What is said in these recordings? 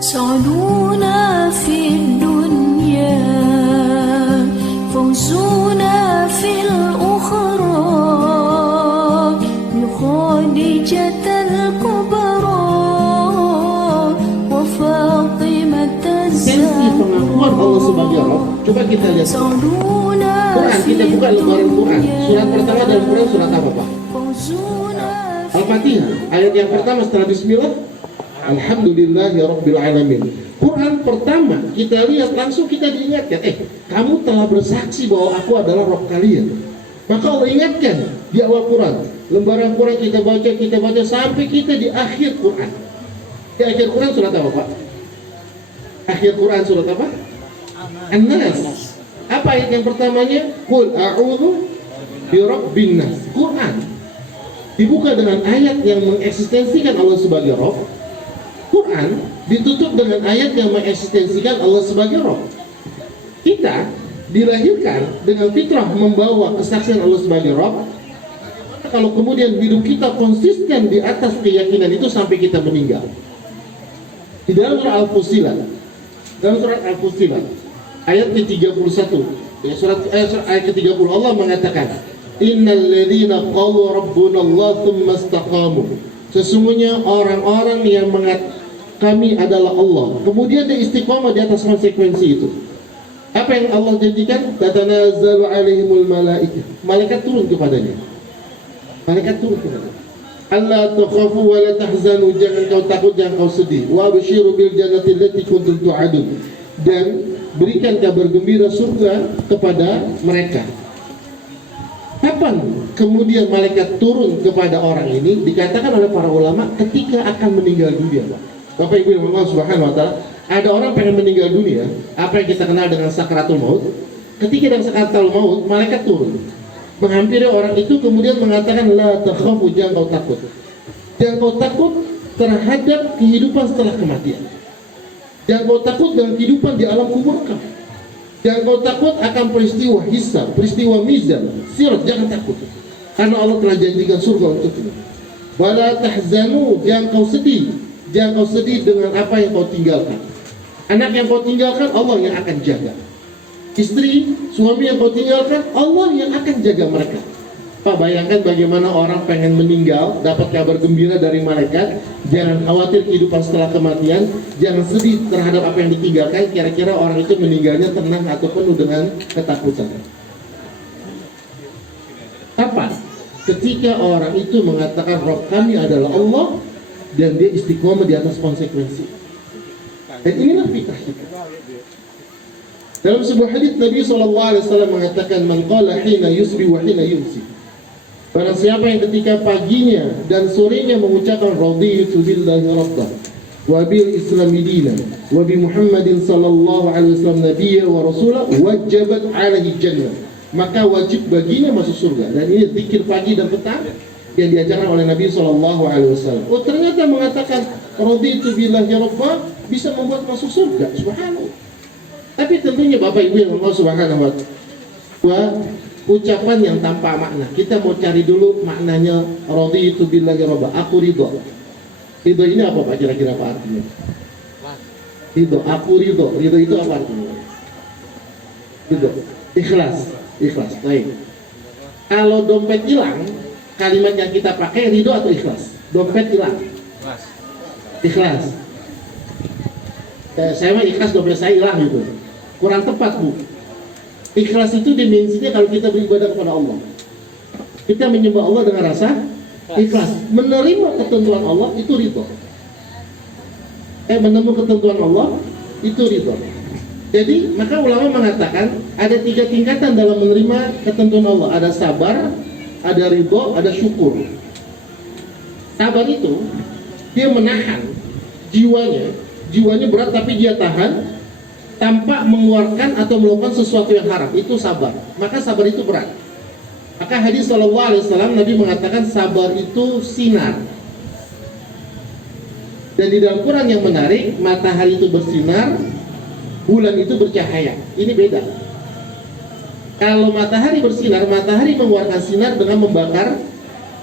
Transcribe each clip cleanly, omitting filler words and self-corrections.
سعدونا في الدنيا فوزنا في الأخرى بخديجة الكبرى وفاطمة الزهراء. Pengakuan Allah sebagai Rabb. Coba kita lihat Quran, kita buka lembaran Quran. Surat pertama dalam Quran surat apa, Pak? Al-Fatihah. Ayat yang pertama setelah bismillah, Alhamdulillahirabbil alamin. Quran pertama kita lihat langsung kita diingatkan, kamu telah bersaksi bahwa aku adalah Rabb kalian. Maka Allah ingatkan di awal Quran. Lembaran Quran kita baca sampai kita di akhir Quran. Di akhir Quran surat apa, Pak? Akhir Quran surat apa? An-Nas. Apa ayat yang pertamanya? Qul a'udzu birabbin nas. Quran dibuka dengan ayat yang mengeksistensikan Allah sebagai Rabb. Quran ditutup dengan ayat yang mengeksistensikan Allah sebagai Rabb. Kita dilahirkan dengan fitrah membawa kesaksian Allah sebagai Rabb. Kalau kemudian hidup kita konsisten di atas keyakinan itu sampai kita meninggal. Di dalam surah Al-Fussilat, ayat ke-31, ya, ayat ke-30 Allah mengatakan, Innal ladzina qalu rabbunallah tsumma istaqamu. Sesungguhnya orang-orang yang kami adalah Allah, kemudian dia istiqamah di atas konsekuensi itu. Apa yang Allah janjikan? Tatanazzalu alaihimul malaikah. Malaikat turun kepadanya. Allah takhafu wa la tahzanu, jangan kau takut, jangan kau sedih. Wa basyiru bil jannati allati kuntum tu'adun, dan berikan kabar gembira surga kepada mereka. Kapan kemudian malaikat turun kepada orang ini? Dikatakan oleh para ulama ketika akan meninggal dunia, Pak. Bapak Ibu yang Allah Subhanahu wa taala, ada orang pengen meninggal dunia, apa yang kita kenal dengan sakratul maut. Ketika dalam sakratul maut, malaikat turun menghampiri orang itu, kemudian mengatakan la takhafu, jangan kau takut. Jangan kau takut terhadap kehidupan setelah kematian. Jangan kau takut dengan kehidupan di alam kubur kau. Jangan kau takut akan peristiwa hisab, peristiwa mizan, sirat, jangan takut. Karena Allah telah janjikan surga untukmu. Wala tahzanu, jangan kau sedih. Jangan kau sedih dengan apa yang kau tinggalkan. Anak yang kau tinggalkan, Allah yang akan jaga. Istri, suami yang kau tinggalkan, Allah yang akan jaga mereka. Pak, bayangkan bagaimana orang pengen meninggal, dapat kabar gembira dari malaikat. Jangan khawatir kehidupan setelah kematian, jangan sedih terhadap apa yang ditinggalkan. Kira-kira orang itu meninggalnya tenang atau penuh dengan ketakutan? Kapan? Ketika orang itu mengatakan Rabb kami adalah Allah, dan dia istiqomah di atas konsekuensi. Dan inilah fitrah kita. Dalam sebuah hadits Nabi SAW mengatakan, man qala hina yusbi wa hina yumsi. Barang siapa yang ketika paginya dan sorenya mengucapkan raditu billahi rabban wa bil islami dinan wa bi Muhammadin sallallahu alaihi wasallam nabiyya wa rasulah, wajabat alaihi jannah, maka wajib baginya masuk surga. Dan ini zikir pagi dan petang yang diajarkan oleh Nabi sallallahu alaihi wasallam. Oh, ternyata mengatakan raditu billahi rabban bisa membuat masuk surga. Subhanallah. Tapi tentunya Bapak Ibu yang Allah Subhanahu wa ta'ala, ucapan yang tanpa makna. Kita mau cari dulu maknanya raditu billahi rabba, aku ridho. Ridho ini apa, Pak, kira-kira apa artinya? Ridho, aku ridho. Ridho itu apa artinya? Ridho, ikhlas. Baik. Kalau dompet hilang, kalimat yang kita pakai ridho atau ikhlas? Dompet hilang, ikhlas. Saya mah ikhlas, dompet saya hilang gitu. Kurang tepat, Bu. Ikhlas itu dimensinya kalau kita beribadah kepada Allah. Kita menyembah Allah dengan rasa ikhlas. Menerima ketentuan Allah itu ridho. Menemukan ketentuan Allah itu ridho. Jadi maka ulama mengatakan ada 3 tingkatan dalam menerima ketentuan Allah. Ada sabar, ada ridho, ada syukur. Sabar itu dia menahan jiwanya berat tapi dia tahan tanpa mengeluarkan atau melakukan sesuatu yang haram. Itu sabar. Maka sabar itu berat. Maka hadis sallallahu alaihi wasallam Nabi mengatakan sabar itu sinar. Dan di dalam Quran yang menarik, matahari itu bersinar, bulan itu bercahaya. Ini beda. Kalau matahari bersinar, matahari mengeluarkan sinar dengan membakar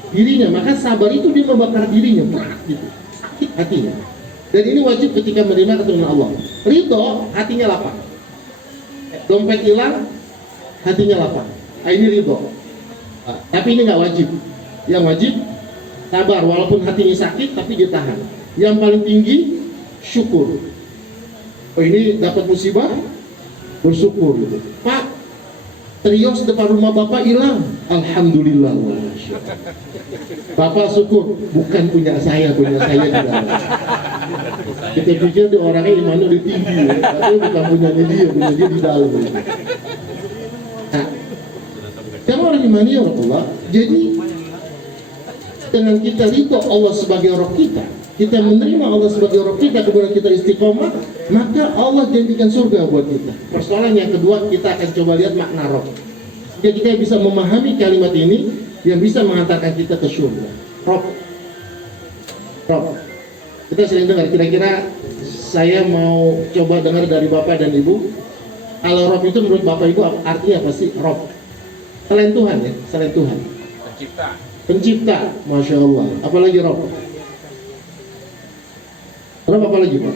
dirinya. Maka sabar itu dia membakar dirinya, berat gitu. Sakit hatinya. Dan ini wajib ketika menerima ketentuan Allah. Ridho, hatinya lapang. Dompet hilang, hatinya lapang. Ini ridho. Tapi ini nggak wajib. Yang wajib sabar, walaupun hatinya sakit tapi ditahan. Yang paling tinggi syukur. Oh, ini dapat musibah, bersyukur gitu. Pak, trios depan rumah Bapak hilang. Alhamdulillah. Bapak syukur, bukan punya saya tidak ada. Kita pikir dia orangnya imannya udah tinggi ya, tapi bukan punya dia di dalam. Nah, yang orang imani ya Allah. Jadi dengan kita ridho Allah sebagai Rabb kita menerima Allah sebagai Rabb kita, kemudian kita istiqomah, maka Allah janjikan surga buat kita. Persoalan yang kedua, kita akan coba lihat makna Rabb. Jadi kita bisa memahami kalimat ini yang bisa mengantarkan kita ke surga. Rabb. Kita sering dengar, kira-kira saya mau coba dengar dari Bapak dan Ibu. Kalau Rabb itu menurut Bapak Ibu artinya apa sih? Rabb. Selain Tuhan ya, selain Tuhan. Pencipta, Masya Allah. Apalagi Rabb? Rabb apa lagi Pak?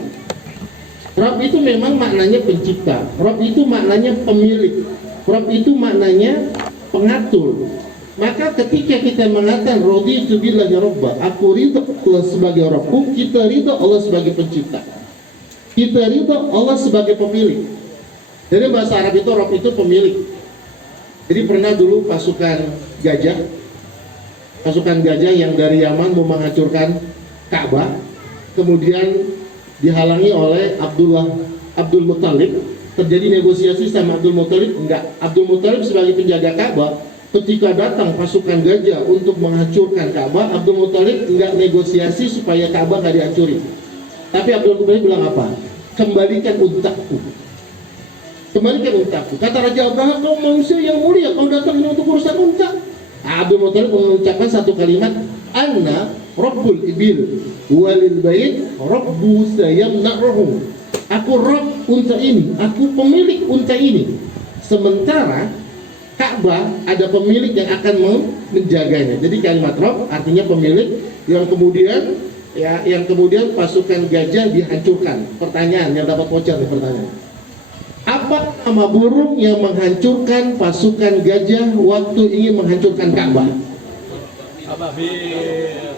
Rabb itu memang maknanya pencipta. Rabb itu maknanya pemilik. Rabb itu maknanya pengatur. Maka ketika kita mengatakan raditu billahi rabba, aku ridho Allah sebagai Rabbku, kita ridho Allah sebagai pencipta. Kita ridho Allah sebagai pemilik. Jadi bahasa Arab itu Rabb itu pemilik. Jadi pernah dulu pasukan gajah yang dari Yaman mau menghancurkan Ka'bah, kemudian dihalangi oleh Abdul Muthalib. Terjadi negosiasi sama Abdul Muthalib. Enggak, Abdul Muthalib sebagai penjaga Ka'bah, ketika datang pasukan gajah untuk menghancurkan Ka'bah, Abdul Muthalib enggak negosiasi supaya Ka'bah enggak dihancurin. Tapi Abdul Muthalib bilang apa? Kembalikan untaku. Kembalikan untaku. Kata Raja Abraha, kau manusia yang mulia, kau datang ini untuk urusan unta. Abdul Muthalib mengucapkan satu kalimat, Anna Rabbul Ibil walil bait Rabbu sayamna'uhu. Aku Rabb unta ini, aku pemilik unta ini. Sementara Ka'bah ada pemilik yang akan menjaganya. Jadi kalimat Rabb artinya pemilik, yang kemudian pasukan gajah dihancurkan. Pertanyaan yang dapat bocor nih pertanyaan. Apa nama burung yang menghancurkan pasukan gajah waktu ingin menghancurkan Ka'bah? Ababil.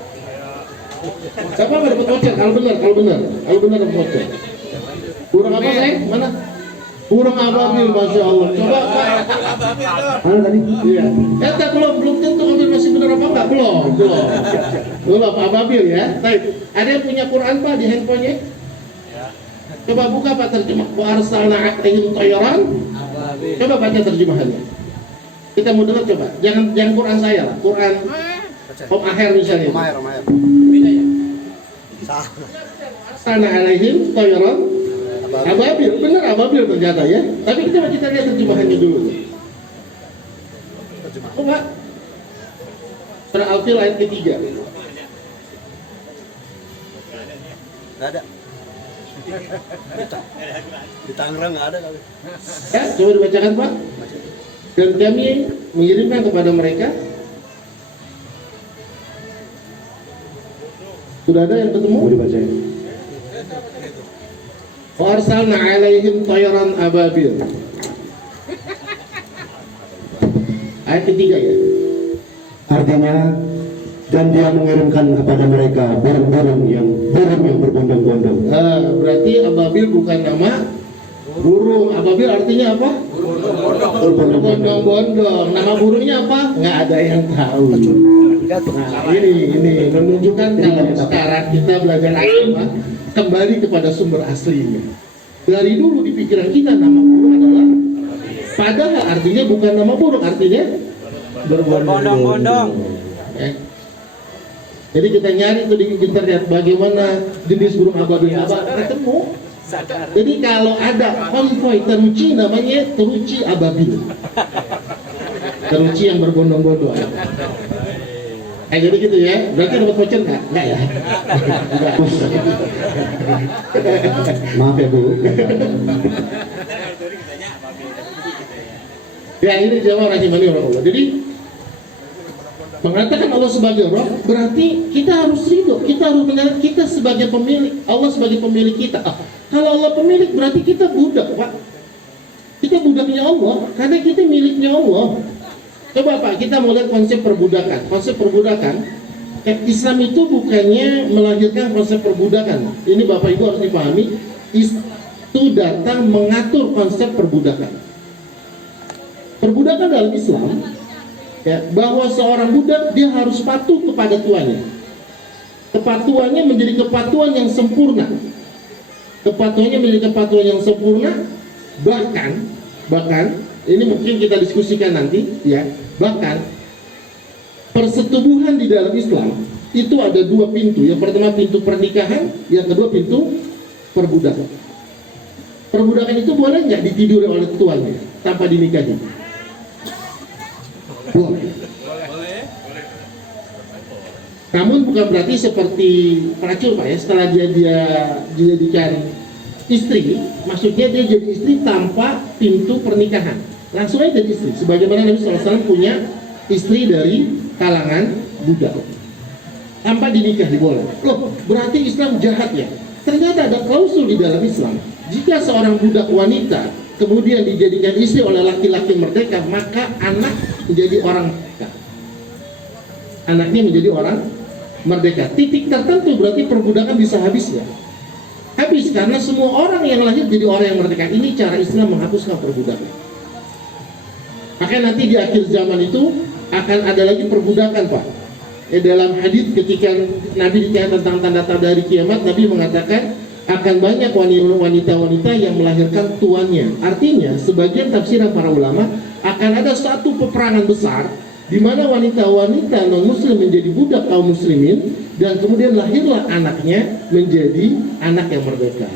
Siapa nggak dapat bocor? Kalau benar dapat bocor. Burung apa saya? Mana? Burung ababil, Masya Allah. Coba Pak. Mana tadi? Iya. Belum tentu ambil masih benar apa enggak? Belum ababil ya. Baik. Ada yang punya Quran Pak di handphonenya? Coba buka Pak terjemah. Wa arsalna 'alaihim tayran. Coba baca terjemahannya. Kita mau dengar coba. Jangan Quran saya lah. Quran Om Aher misalnya. Om Aher. Beda ya? Arsalna 'alaihim tayran. Ababil, benar ababil ternyata ya. Tapi kita lihat terjemahannya dulu. Coba. Surah Al-Fil ayat ketiga. Nggak ada. Di Tangerang nggak ada kali. Ya, coba dibacakan Pak. Dan kami mengirimkan kepada mereka. Sudah ada yang ketemu? Mau dibacain. Wa arsalna 'alaihim tayran ababil. Ayat ketiga ya. Artinya, dan dia mengirimkan kepada mereka burung-burung yang berbondong-bondong. Berarti ababil bukan nama burung. Ababil artinya apa? Berbondong-bondong. Nama burungnya apa? Nggak ada yang tahu. Nah, ini menunjukkan kalau sekarang kita belajar agama kembali kepada sumber aslinya. Dari dulu di pikiran kita nama burung adalah, padahal artinya bukan nama burung, artinya Berbondong-bondong. Jadi kita nyari tuh di internet bagaimana jenis burung ababil ketemu. Jadi kalau ada konvoi teruci namanya teruci ababil. Teruci yang berbondong-bondong. Jadi gitu ya. Berarti dapat voucher nggak? Nggak ya? Enggak. Maaf ya Bu. Ya ini jamaah rahimani Allah. Jadi Mengatakan Allah sebagai Rabb, berarti kita harus ridho, kita harus menyadari kita sebagai pemilik, Allah sebagai pemilik kita. Kalau Allah pemilik, berarti kita budak, Pak. Kita budaknya Allah, karena kita miliknya Allah. Coba Pak, kita mau lihat konsep perbudakan. Konsep perbudakan, Islam itu bukannya melahirkan konsep perbudakan. Ini Bapak Ibu harus dipahami, itu datang mengatur konsep perbudakan. Perbudakan dalam Islam, ya, bahwa seorang budak dia harus patuh kepada tuannya. Kepatuhannya menjadi kepatuhan yang sempurna. Kepatuhannya menjadi kepatuhan yang sempurna. Bahkan ini mungkin kita diskusikan nanti, ya. Bahkan persetubuhan di dalam Islam itu ada dua pintu. Yang pertama pintu pernikahan, yang kedua pintu perbudakan. Perbudakan itu boleh nggak ditiduri oleh tuannya tanpa dinikahi? Boleh. Namun bukan berarti seperti pelacur Pak ya, setelah dia dijadikan istri, maksudnya dia jadi istri tanpa pintu pernikahan, langsung aja jadi istri. Sebagaimana Nabi SAW punya istri dari kalangan budak tanpa dinikahi, boleh. Loh, berarti Islam jahat ya? Ternyata ada klausul di dalam Islam. Jika seorang budak wanita kemudian dijadikan istri oleh laki-laki merdeka, maka anak menjadi orang merdeka. Anaknya menjadi orang merdeka. Titik tertentu berarti perbudakan bisa habis ya. Habis karena semua orang yang lahir jadi orang yang merdeka. Ini cara Islam menghapuskan perbudakan. Maka nanti di akhir zaman itu akan ada lagi perbudakan Pak. Dalam hadis ketika Nabi ditanya tentang tanda-tanda hari kiamat, Nabi mengatakan akan banyak wanita-wanita yang melahirkan tuannya. Artinya, sebagian tafsiran para ulama akan ada satu peperangan besar di mana wanita-wanita non-muslim menjadi budak kaum muslimin dan kemudian lahirlah anaknya menjadi anak yang merdeka.